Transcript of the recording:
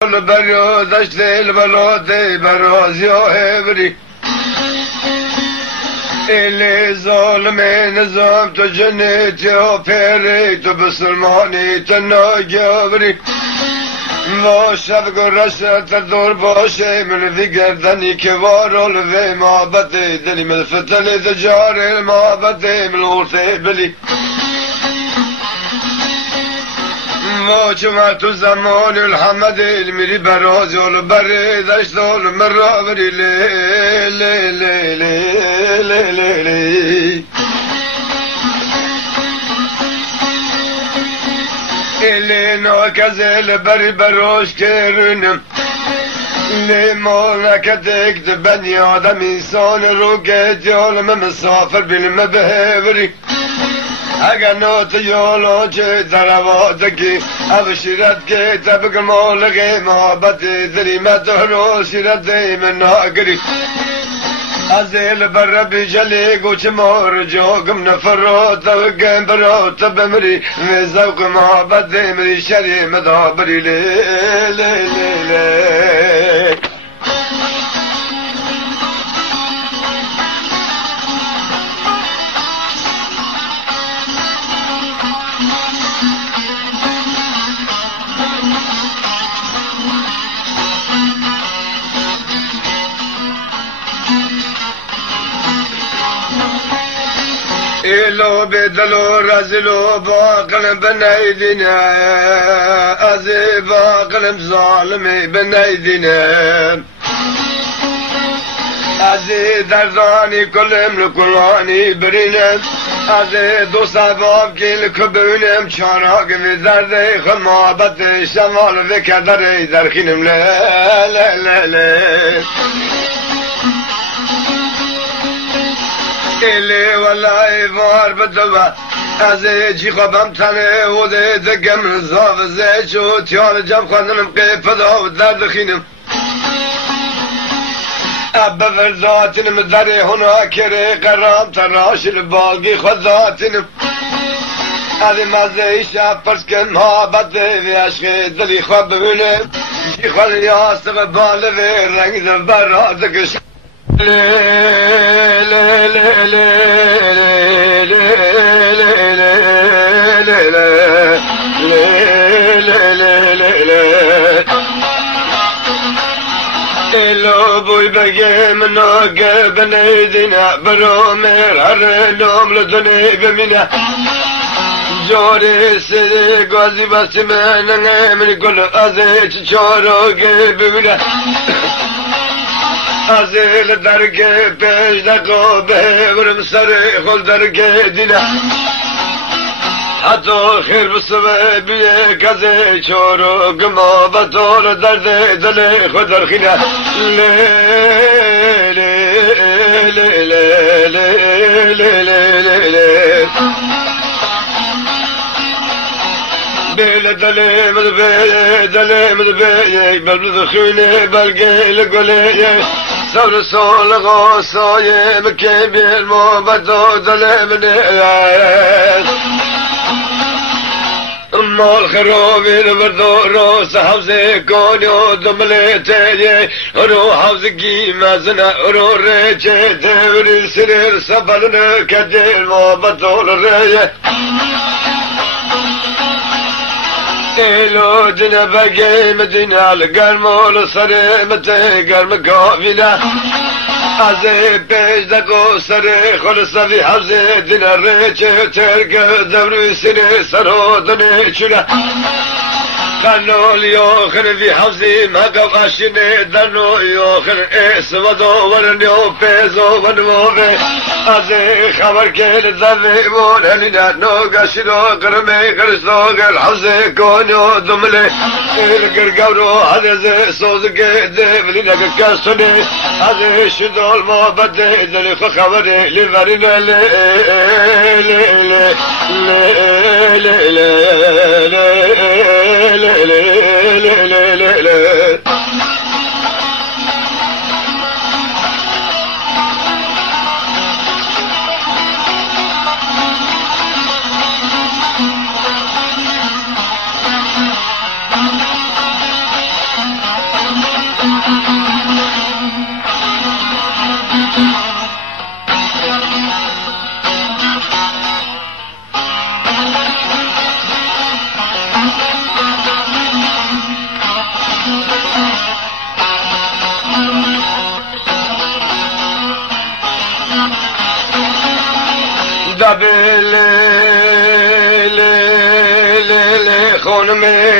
برو دشت البلاد برازی هبری ایلی ظالم نظام تو جنیتی و پیری تو بسلمانی تو ناگیابری و شب گرشت دور باشه ملوی گردنی که وارول وی محبت دلی ملفتل دجار محبت ملورت بلی و چما تو زمان الحمد میری برازی و بری دشت و مرا بری لی لی لی لی لی لی لی ایلی ناکزل بری بروش کرنم لی مالکت اکت بنی آدم انسان رو که جالم مسافر بلم بهوری اگر نوت یالا چه دروادگی ابشیرت که طبق مالغ محبت ذریمت رو شیرت من ناگری از ایل بر بجلی گوچ مار جاگم نفرات و گم برات بمری و زوق محبت مری شری مدابری لی لی لی لی ایلو بدلو رزلو باقلم بنیدینه از باقلم ظالمی بنیدینه از دردانی کلم لکلانی برینم از دو سباب گل کبونم چاراغ و درد خمابت شمال و کدر درخینم لی لی لی لی ایلی والله وار بدوا از جی خوابم تنه و دگم زاوزه چو تیار جم خواندم قیفدا و درد خینم ابا ورزاتنم در هنا کره قرام تراشل باقی خوداتنم علی مزه شب پرس کن محبت و عشق دلی خواب ببینم جی خوال یاستق باله و رنگ زبرادکش ایلو بوی بگیم ناگه بنیدینه برو میر هر نام لدنی بمینه جوری سیدی گازی بستی مننگه منی کل ازی چارو ببینه از ایل درگه پیش دقا بهورم سر خل درگه دینه حتی خیر بسوه بیه کزه چارو گما بطور درد دل خود درخینه لی لی لی لی لی لی لی لی بل دل مدبی دل مدبی بل خونه بلگه لگوله سر سال غاصای مکه بیل محبت و دل منه مال خرابی نبردو رو سحوزه کنی و دمله تیه رو حوزگی مزنه رو ریچه دوری سریر سبلنه کدیل محبت و ریه ایلو دینه بگی مدینه لگرم و لسره مته گرم کافینه از پیش دقو سر خلصوی حوزه دینه ریچه ترک دوری سینه سرودنه چونه خنول یوخن وی حوزی مقف اشینه دنو یوخن اسودو ورنیو پیزو ونووه از خبر کل زوی مون هلینا نوگشنو قرمه قرستو گل حوزه کنیو دمله گرگورو حدز سوزگه دولینا کسونه از شدول محبت دلی خبره لیورینه لی لی لی لی لی لی لی شب خانم